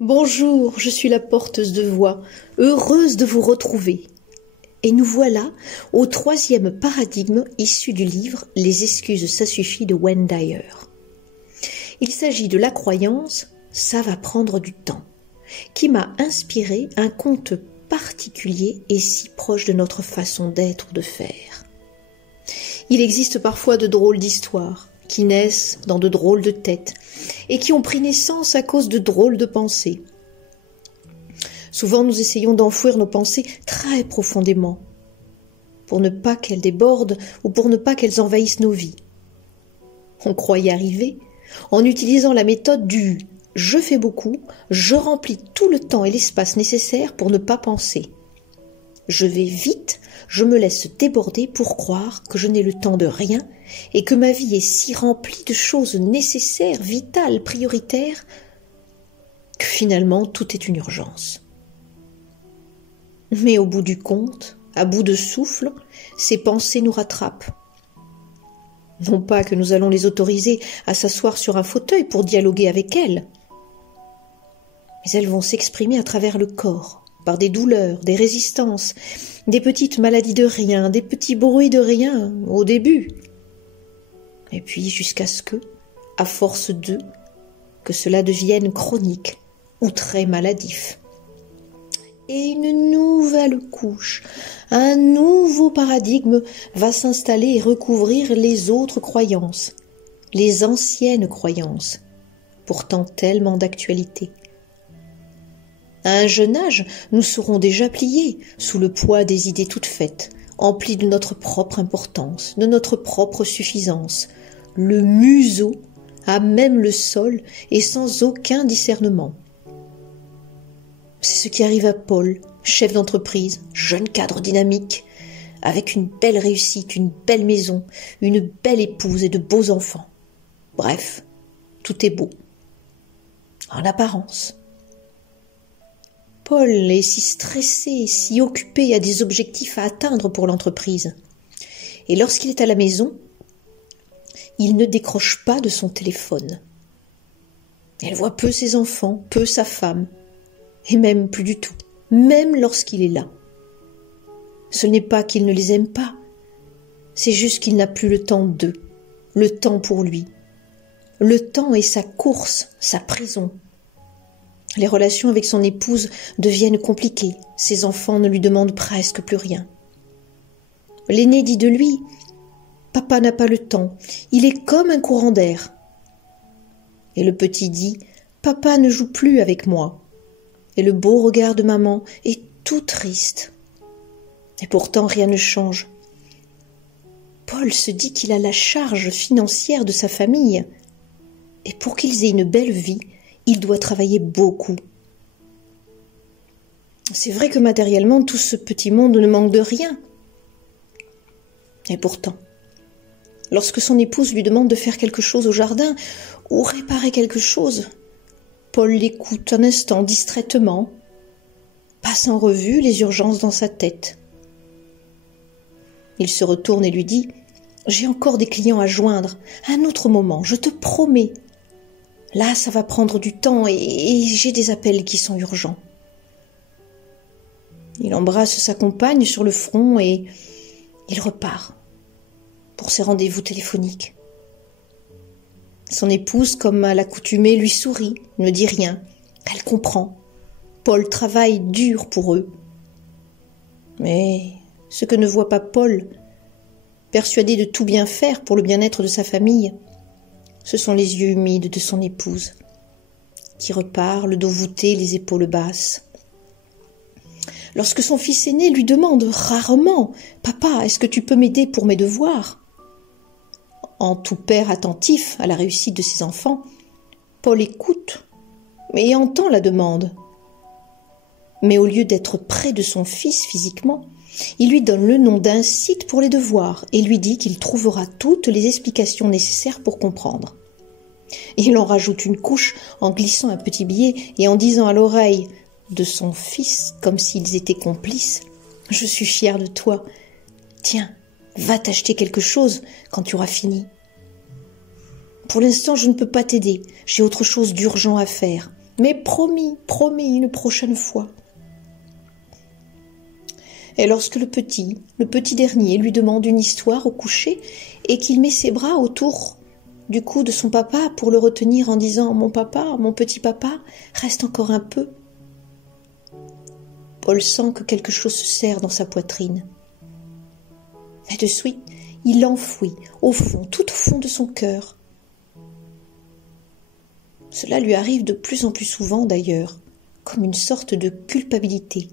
Bonjour, je suis la porteuse de voix, heureuse de vous retrouver. Et nous voilà au troisième paradigme issu du livre « Les excuses, ça suffit » de Wayne Dyer. Il s'agit de la croyance « ça va prendre du temps » qui m'a inspiré un conte particulier et si proche de notre façon d'être ou de faire. Il existe parfois de drôles d'histoires qui naissent dans de drôles de têtes et qui ont pris naissance à cause de drôles de pensées. Souvent, nous essayons d'enfouir nos pensées très profondément pour ne pas qu'elles débordent ou pour ne pas qu'elles envahissent nos vies. On croit y arriver en utilisant la méthode du « je fais beaucoup, je remplis tout le temps et l'espace nécessaire pour ne pas penser. Je vais vite, je me laisse déborder pour croire que je n'ai le temps de rien et que ma vie est si remplie de choses nécessaires, vitales, prioritaires, que finalement tout est une urgence. Mais au bout du compte, à bout de souffle, ces pensées nous rattrapent. Non pas que nous allons les autoriser à s'asseoir sur un fauteuil pour dialoguer avec elles, mais elles vont s'exprimer à travers le corps, par des douleurs, des résistances, des petites maladies de rien, des petits bruits de rien, au début. Et puis jusqu'à ce que, à force d'eux, que cela devienne chronique ou très maladif. Et une nouvelle couche, un nouveau paradigme va s'installer et recouvrir les autres croyances, les anciennes croyances, pourtant tellement d'actualité. À un jeune âge, nous serons déjà pliés sous le poids des idées toutes faites, emplis de notre propre importance, de notre propre suffisance, le museau à même le sol et sans aucun discernement. C'est ce qui arrive à Paul, chef d'entreprise, jeune cadre dynamique, avec une belle réussite, une belle maison, une belle épouse et de beaux enfants. Bref, tout est beau. En apparence. Paul est si stressé, si occupé à des objectifs à atteindre pour l'entreprise. Et lorsqu'il est à la maison, il ne décroche pas de son téléphone. Elle voit peu ses enfants, peu sa femme, et même plus du tout, même lorsqu'il est là. Ce n'est pas qu'il ne les aime pas, c'est juste qu'il n'a plus le temps d'eux, le temps pour lui. Le temps est sa course, sa prison. Les relations avec son épouse deviennent compliquées, ses enfants ne lui demandent presque plus rien. L'aîné dit de lui « Papa n'a pas le temps, il est comme un courant d'air ». Et le petit dit « Papa ne joue plus avec moi ». Et le beau regard de maman est tout triste. Et pourtant rien ne change. Paul se dit qu'il a la charge financière de sa famille. Et pour qu'ils aient une belle vie, il doit travailler beaucoup. C'est vrai que matériellement, tout ce petit monde ne manque de rien. Et pourtant, lorsque son épouse lui demande de faire quelque chose au jardin ou réparer quelque chose, Paul l'écoute un instant distraitement, passe en revue les urgences dans sa tête. Il se retourne et lui dit « J'ai encore des clients à joindre, un autre moment, je te promets. Là, ça va prendre du temps et j'ai des appels qui sont urgents. » Il embrasse sa compagne sur le front et il repart pour ses rendez-vous téléphoniques. Son épouse, comme à l'accoutumée, lui sourit, ne dit rien. Elle comprend. Paul travaille dur pour eux. Mais ce que ne voit pas Paul, persuadé de tout bien faire pour le bien-être de sa famille, ce sont les yeux humides de son épouse, qui repart, le dos voûté, les épaules basses. Lorsque son fils aîné lui demande rarement « Papa, est-ce que tu peux m'aider pour mes devoirs ?» En tout père attentif à la réussite de ses enfants, Paul écoute et entend la demande. Mais au lieu d'être près de son fils physiquement, il lui donne le nom d'un site pour les devoirs et lui dit qu'il trouvera toutes les explications nécessaires pour comprendre. Il en rajoute une couche en glissant un petit billet et en disant à l'oreille de son fils, comme s'ils étaient complices, « Je suis fier de toi. Tiens, va t'acheter quelque chose quand tu auras fini. Pour l'instant, je ne peux pas t'aider. J'ai autre chose d'urgent à faire. Mais promis, promis, une prochaine fois. Et lorsque le petit dernier, lui demande une histoire au coucher et qu'il met ses bras autour du cou de son papa pour le retenir en disant « Mon papa, mon petit papa, reste encore un peu », Paul sent que quelque chose se serre dans sa poitrine. Et de suite, il l'enfouit au fond, tout au fond de son cœur. Cela lui arrive de plus en plus souvent d'ailleurs, comme une sorte de culpabilité.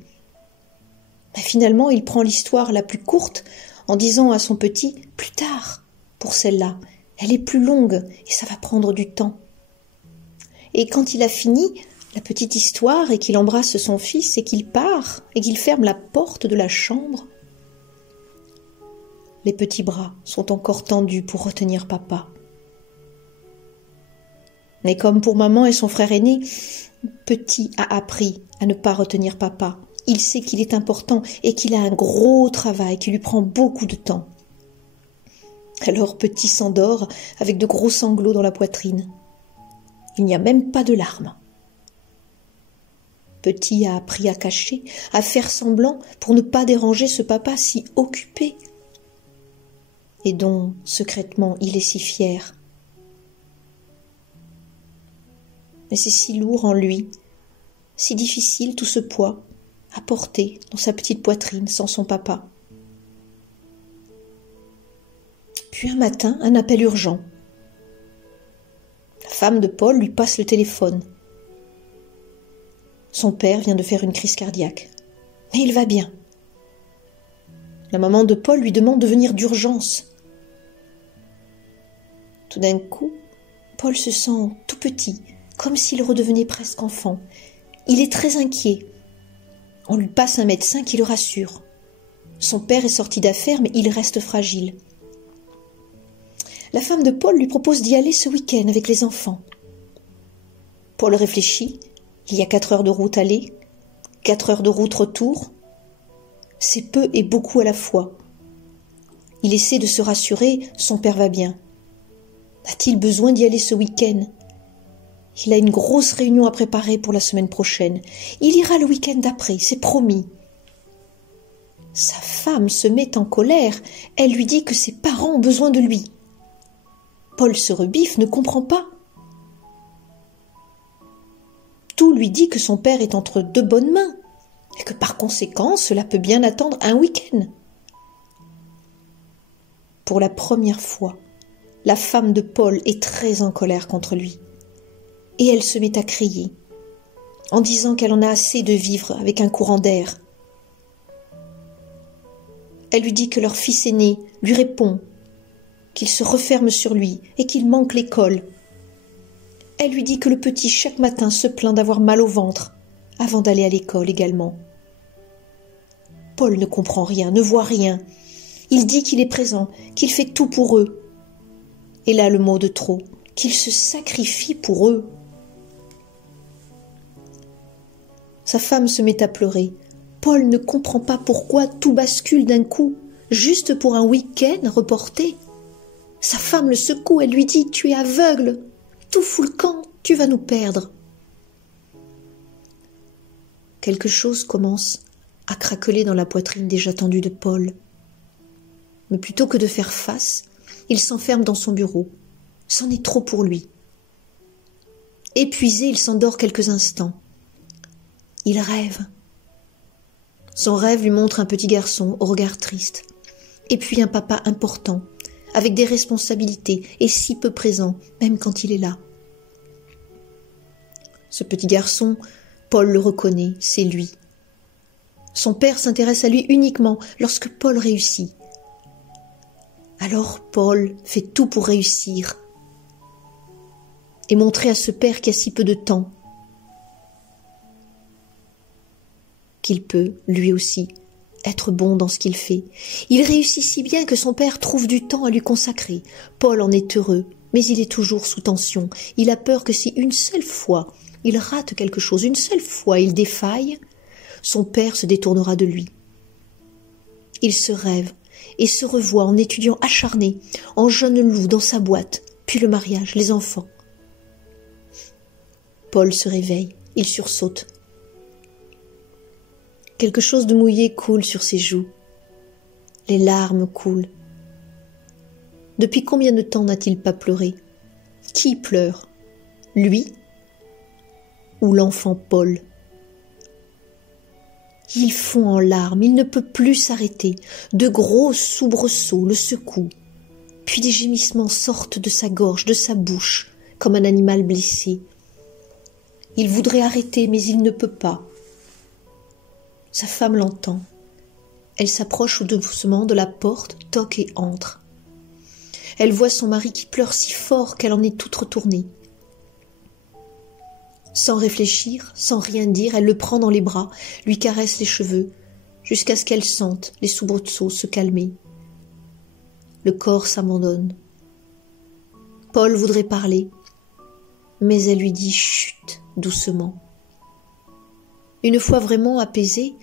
Mais finalement, il prend l'histoire la plus courte en disant à son petit « Plus tard, pour celle-là, elle est plus longue et ça va prendre du temps. » Et quand il a fini la petite histoire et qu'il embrasse son fils et qu'il part et qu'il ferme la porte de la chambre, les petits bras sont encore tendus pour retenir papa. Mais comme pour maman et son frère aîné, petit a appris à ne pas retenir papa. Il sait qu'il est important et qu'il a un gros travail qui lui prend beaucoup de temps. Alors petit s'endort avec de gros sanglots dans la poitrine. Il n'y a même pas de larmes. Petit a appris à cacher, à faire semblant pour ne pas déranger ce papa si occupé et dont, secrètement, il est si fier. Mais c'est si lourd en lui, si difficile tout ce poids à porter dans sa petite poitrine sans son papa. Puis un matin, un appel urgent. La femme de Paul lui passe le téléphone. Son père vient de faire une crise cardiaque. Mais il va bien. La maman de Paul lui demande de venir d'urgence. Tout d'un coup, Paul se sent tout petit, comme s'il redevenait presque enfant. Il est très inquiet. On lui passe un médecin qui le rassure. Son père est sorti d'affaires, mais il reste fragile. La femme de Paul lui propose d'y aller ce week-end avec les enfants. Paul réfléchit. Il y a 4 heures de route aller, 4 heures de route retour. C'est peu et beaucoup à la fois. Il essaie de se rassurer, son père va bien. A-t-il besoin d'y aller ce week-end ? Il a une grosse réunion à préparer pour la semaine prochaine. Il ira le week-end d'après, c'est promis. Sa femme se met en colère. Elle lui dit que ses parents ont besoin de lui. Paul se rebiffe, ne comprend pas. Tout lui dit que son père est entre de bonnes mains et que par conséquent, cela peut bien attendre un week-end. Pour la première fois, la femme de Paul est très en colère contre lui et elle se met à crier en disant qu'elle en a assez de vivre avec un courant d'air. Elle lui dit que leur fils aîné lui répond qu'il se referme sur lui et qu'il manque l'école. Elle lui dit que le petit chaque matin se plaint d'avoir mal au ventre avant d'aller à l'école également. Paul ne comprend rien, ne voit rien. Il dit qu'il est présent, qu'il fait tout pour eux. Et là le mot de trop, qu'il se sacrifie pour eux. Sa femme se met à pleurer. Paul ne comprend pas pourquoi tout bascule d'un coup, juste pour un week-end reporté. Sa femme le secoue, elle lui dit « Tu es aveugle !» Tout fout le camp, tu vas nous perdre. Quelque chose commence à craqueler dans la poitrine déjà tendue de Paul. Mais plutôt que de faire face, il s'enferme dans son bureau. C'en est trop pour lui. Épuisé, il s'endort quelques instants. Il rêve. Son rêve lui montre un petit garçon au regard triste, et puis un papa important, avec des responsabilités et si peu présent, même quand il est là. Ce petit garçon, Paul le reconnaît, c'est lui. Son père s'intéresse à lui uniquement lorsque Paul réussit. Alors Paul fait tout pour réussir et montrer à ce père qui a si peu de temps qu'il peut, lui aussi, être bon dans ce qu'il fait. Il réussit si bien que son père trouve du temps à lui consacrer. Paul en est heureux, mais il est toujours sous tension. Il a peur que si une seule fois il rate quelque chose, une seule fois il défaille, son père se détournera de lui. Il se rêve et se revoit en étudiant acharné, en jeune loup dans sa boîte, puis le mariage, les enfants. Paul se réveille, il sursaute. Quelque chose de mouillé coule sur ses joues. Les larmes coulent. Depuis combien de temps n'a-t-il pas pleuré? Qui pleure? Lui ou l'enfant Paul? Il fond en larmes, il ne peut plus s'arrêter. De gros soubresauts le secouent. Puis des gémissements sortent de sa gorge, de sa bouche, comme un animal blessé. Il voudrait arrêter, mais il ne peut pas. Sa femme l'entend. Elle s'approche doucement de la porte, toque et entre. Elle voit son mari qui pleure si fort qu'elle en est toute retournée. Sans réfléchir, sans rien dire, elle le prend dans les bras, lui caresse les cheveux, jusqu'à ce qu'elle sente les soubresauts se calmer. Le corps s'abandonne. Paul voudrait parler, mais elle lui dit « chut » doucement. Une fois vraiment apaisé,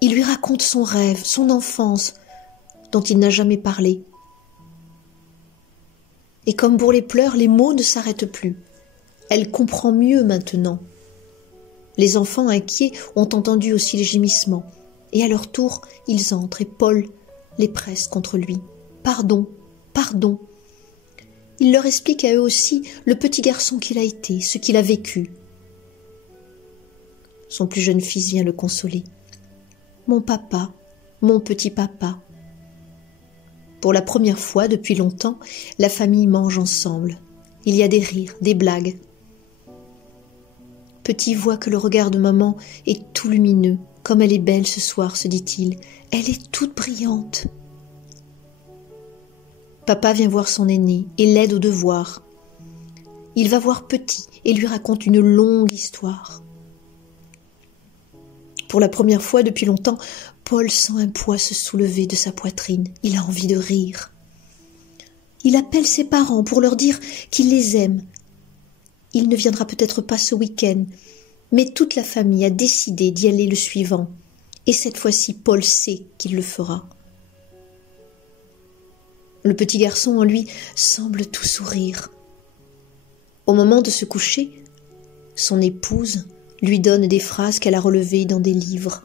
il lui raconte son rêve, son enfance, dont il n'a jamais parlé. Et comme pour les pleurs, les mots ne s'arrêtent plus. Elle comprend mieux maintenant. Les enfants inquiets ont entendu aussi les gémissements, et à leur tour, ils entrent, et Paul les presse contre lui. « Pardon, pardon !» Il leur explique à eux aussi le petit garçon qu'il a été, ce qu'il a vécu. Son plus jeune fils vient le consoler. « Mon papa, mon petit papa !» Pour la première fois depuis longtemps, la famille mange ensemble. Il y a des rires, des blagues. Petit voit que le regard de maman est tout lumineux. Comme elle est belle ce soir, se dit-il. Elle est toute brillante. Papa vient voir son aîné et l'aide aux devoirs. Il va voir Petit et lui raconte une longue histoire. Pour la première fois depuis longtemps, Paul sent un poids se soulever de sa poitrine. Il a envie de rire. Il appelle ses parents pour leur dire qu'il les aime. Il ne viendra peut-être pas ce week-end, mais toute la famille a décidé d'y aller le suivant. Et cette fois-ci, Paul sait qu'il le fera. Le petit garçon en lui semble tout sourire. Au moment de se coucher, son épouse lui donne des phrases qu'elle a relevées dans des livres.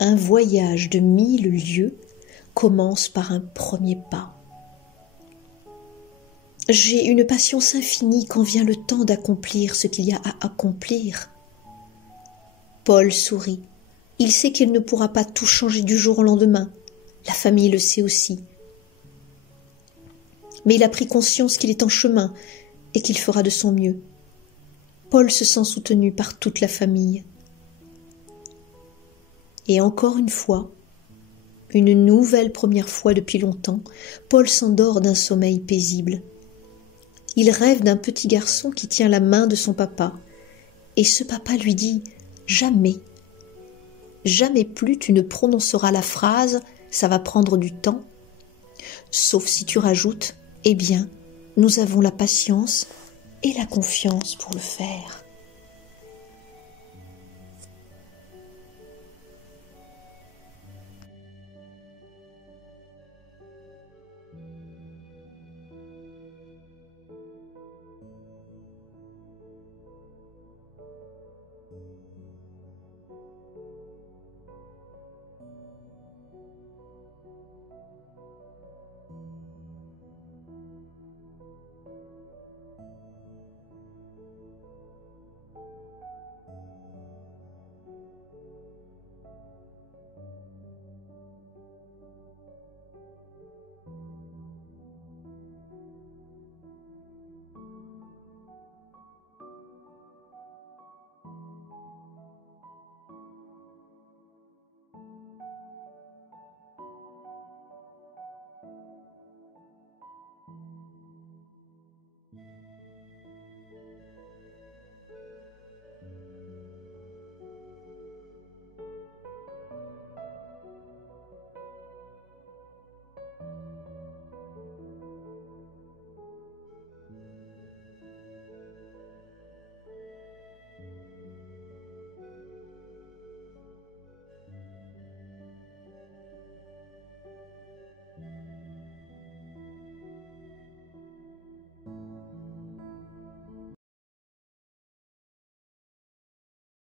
Un voyage de 1000 lieues commence par un premier pas. J'ai une patience infinie quand vient le temps d'accomplir ce qu'il y a à accomplir. Paul sourit. Il sait qu'il ne pourra pas tout changer du jour au lendemain. La famille le sait aussi. Mais il a pris conscience qu'il est en chemin et qu'il fera de son mieux. Paul se sent soutenu par toute la famille. Et encore une fois, une nouvelle première fois depuis longtemps, Paul s'endort d'un sommeil paisible. Il rêve d'un petit garçon qui tient la main de son papa. Et ce papa lui dit « Jamais, jamais plus tu ne prononceras la phrase « ça va prendre du temps », sauf si tu rajoutes « eh bien, nous avons la patience et la confiance pour le faire ».